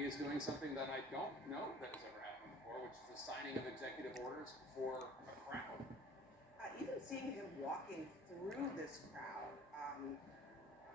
he is doing something that I don't know that has ever happened before, which is the signing of executive orders for a crowd. Even seeing him walking through this crowd,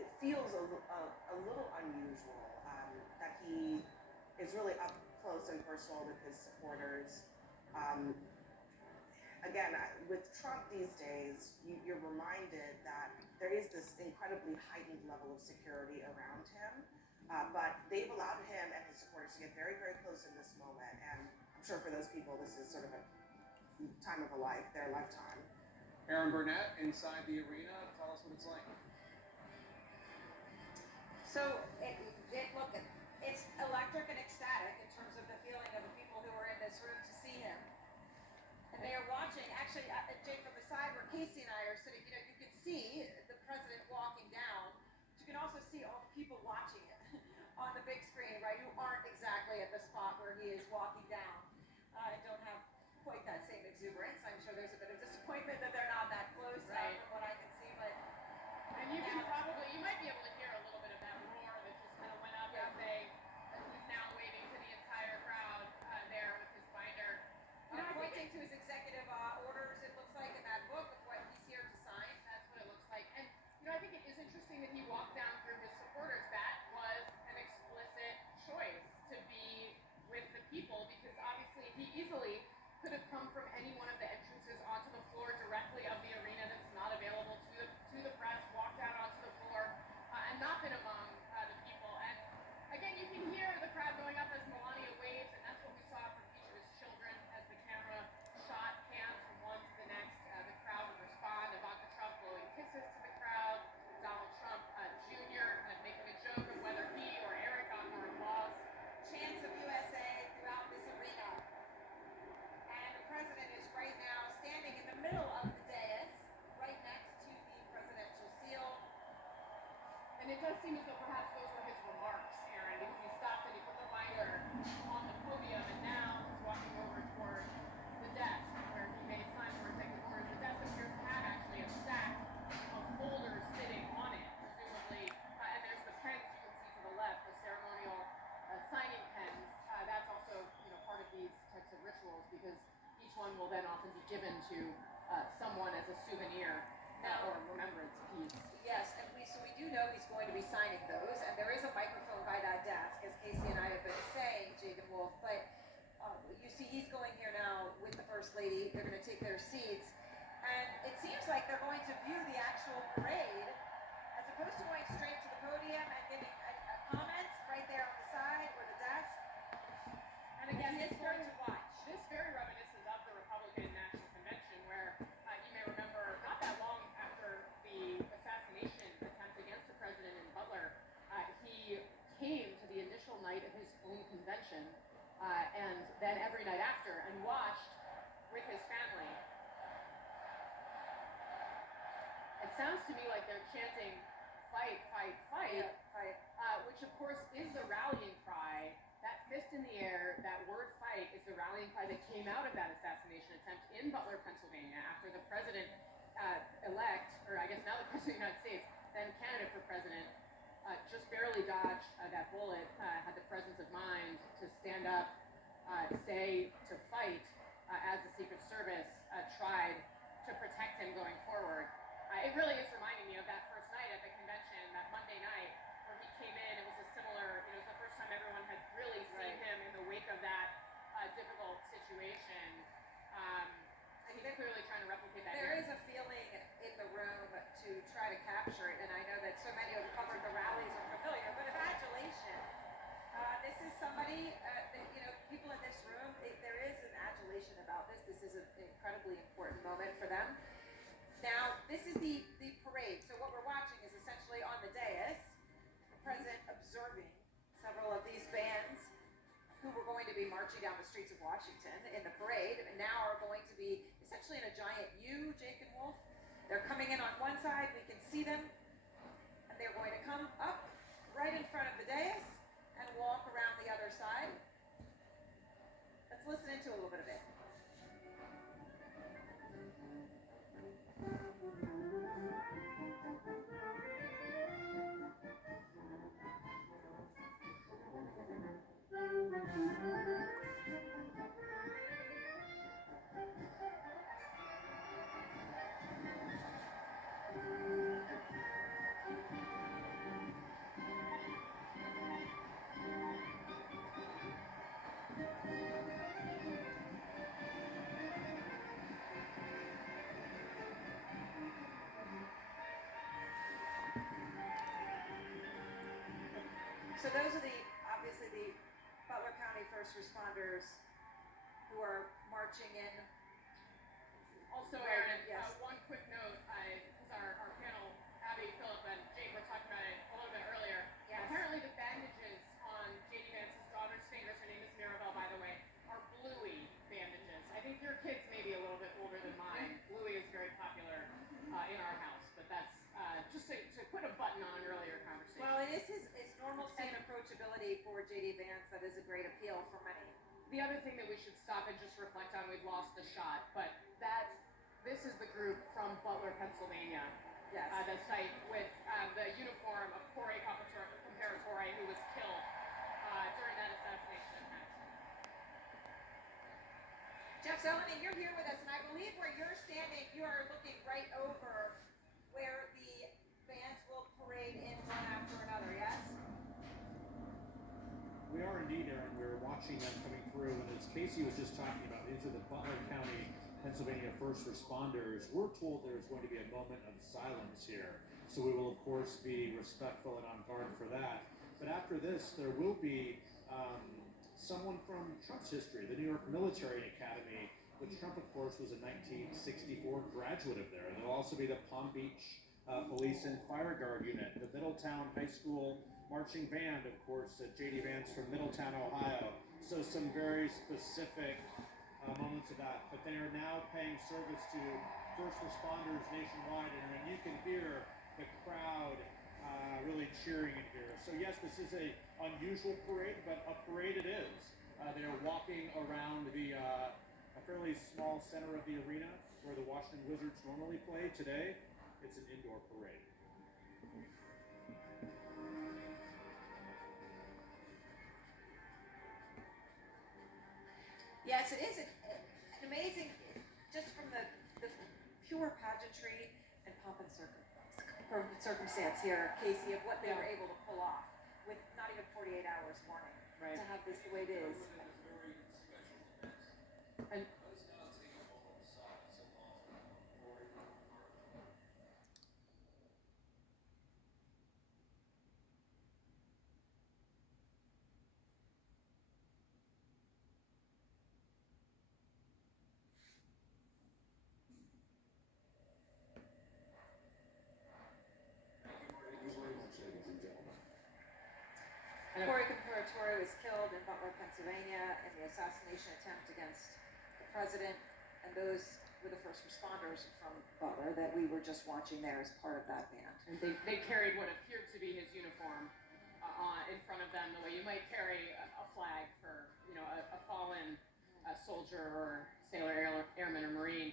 it feels a little unusual that he is really up close and personal with his supporters. Again, with Trump these days, you're reminded that there is this incredibly heightened level of security around him, but they've allowed him and his supporters to get very, very close in this moment, and I'm sure for those people this is sort of a time of their lifetime. Aaron Burnett inside the arena, tell us what it's like. So it's electric and ecstatic in terms of the feeling of the people who were in this room to see him. And they are watching, actually, Jake, from the side where Casey and I are sitting, you can see the president walking down. But you can also see all the people watching it on the big screen, right, who aren't exactly at the spot where he is walking down. I don't have quite that same exuberance. I'm sure there's a bit of disappointment that they're not that close, right, from what I can see. But and you might be able to hear a little bit of that roar that just kind of went up as he's now waving to the entire crowd there with his binder. Pointing to his executive orders, it looks like, in that book of what he's here to sign. That's what it looks like. And, I think it is interesting that he walked down through his supporters. That was an explicit choice to be with the people, because obviously he easily could have come from any one of the entrances onto the floor directly of the arena that's not available to the press, walked out onto the floor, and not been among the people. And again, you can hear the crowd going up as Melania waves, and that's what we saw from each of his children as the camera shot hands from one to the next. The crowd would respond. Ivanka Trump blowing kisses to the crowd. Donald Trump Jr. kind of making a joke of whether he or Eric got more applause. Chants of USA throughout this arena. And the president is right now standing in the middle of the dais, right next to the presidential seal. And it does seem as though perhaps those were his remarks, Aaron, because he stopped and he put the binder on the podium, and now he's walking over toward the desk where he may sign more executive orders. The desk appears to have actually a stack of folders sitting on it, presumably, and there's the pens you can see to the left, the ceremonial signing pens. That's also, part of these types of rituals, because each one will then often be given to someone as a souvenir or remembrance piece. Yes, and we do know he's going to be signing those, and there is a microphone by that desk, as Casey and I have been saying, Jake and Wolf, but you see he's going here now with the First Lady. They're going to take their seats, and it seems like they're going to view the actual parade as opposed to going straight to the podium and giving comments right there on the side or the desk. And again, he's going to watch. This very reminiscent of the Republican National Convention, where you may remember not that long after the assassination attempt against the president in Butler, he came to the initial night of his own convention, and then every night after, and watched with his family. It sounds to me like they're chanting, "Fight, fight, fight," Yeah, fight. Which of course is the rallying cry. That fist in the air, that word "fight," is the rallying cry that came out of that assassination attempt in Butler, Pennsylvania, after the president-elect, or I guess now the president of the United States, then candidate for president, just barely dodged that bullet, had the presence of mind to stand up, say to fight, as the Secret Service tried to protect him going forward. It really is reminding me of that first night at the convention, that Monday night, where he came in. It was a similar, it was the first time everyone had really seen him in the wake of that difficult situation. And he's clearly trying to replicate that. There is a feeling in the room to try to capture it, and I know that so many who have covered the rallies are familiar, but of adulation. This is somebody, people in this room, there is an adulation about this. This is an incredibly important moment for them. Now, this is the parade. So what we're watching is essentially on the dais, the president observing several of these bands who were going to be marching down the streets of Washington in the parade, and now are going to be essentially in a giant U, Jake and Wolf. They're coming in on one side, we can see them, and they're going to come up right in front of the dais and walk around the other side. Let's listen into a little bit of it. So those are obviously the Butler County first responders who are marching in. Also, Right, Aaron, yes. one quick note, because our panel, Abby, Philip, and Jake were talking about it a little bit earlier. Yes. Apparently the bandages on J.D. Vance's daughter's fingers, her name is Mirabelle, by the way, are bluey bandages. I think your kids may be a little bit older than mine. Bluey is very popular in our house, but that's just to put a button on an earlier conversation. Well, it is his normalcy and approachability for J.D. Vance that is a great appeal for many. The other thing that we should stop and just reflect on, we've lost the shot, but this is the group from Butler, Pennsylvania. Yes. The site with the uniform of Corey Comparatore, who was killed during that assassination attempt. Jeff Zeleny, you're here with us, and I believe where you're standing, you are looking right over where the bands will parade in one after another, yes? We are indeed, Aaron. We're watching them coming through, and as Casey was just talking about, these are the Butler County, Pennsylvania first responders. We're told there's going to be a moment of silence here, so we will of course be respectful and on guard for that. But after this, there will be someone from Trump's history, the New York Military Academy, which Trump, of course, was a 1964 graduate of there. There'll also be the Palm Beach Police and Fire Guard Unit, the Middletown High School Marching Band, of course, J.D. Vance from Middletown, Ohio. So some very specific moments of that. But they are now paying service to first responders nationwide, and when you can hear the crowd really cheering in here. So yes, this is a unusual parade, but a parade it is. They are walking around a fairly small center of the arena where the Washington Wizards normally play. Today, it's an indoor parade. Yes, it is an amazing, just from the pure pageantry and pomp and circumstance here, Casey, of what they were able to pull off with not even 48 hours warning Right. to have this the way it is. And Corey Comparatore was killed in Butler, Pennsylvania in the assassination attempt against the president, and those were the first responders from Butler that we were just watching there as part of that band. And they carried what appeared to be his uniform in front of them, the way you might carry a flag for, a fallen soldier or sailor, airman, or marine.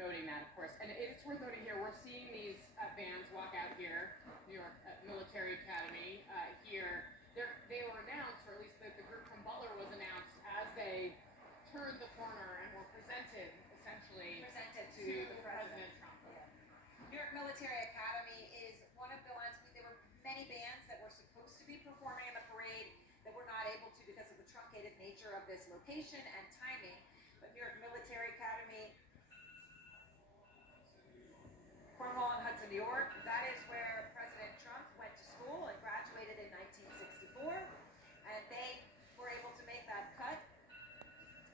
Noting that, of course. And it's worth noting here, we're seeing these bands walk out here, New York Military Academy here. They were announced, or at least the group from Butler was announced as they turned the corner and were presented, essentially, To the President Trump. New York Military Academy is one of the ones, there were many bands that were supposed to be performing in the parade that were not able to because of the truncated nature of this location and timing. But New York Military Academy, Cornwall and Hudson, New York, that is where President Trump went to school and graduated in 1964. And they were able to make that cut.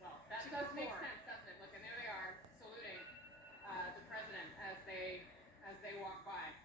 Well, that does make sense, doesn't it? Look, and there they are, saluting the president as they walk by.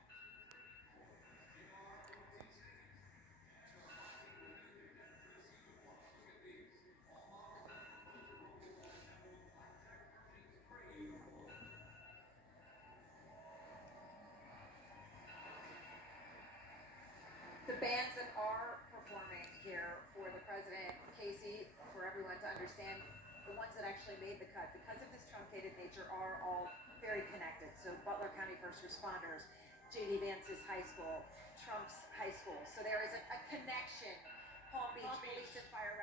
The bands that are performing here for the president, Casey, for everyone to understand, the ones that actually made the cut, because of this truncated nature, are all very connected. So Butler County First Responders, J.D. Vance's high school, Trump's high school. So there is a connection. Palm Beach Police and Fire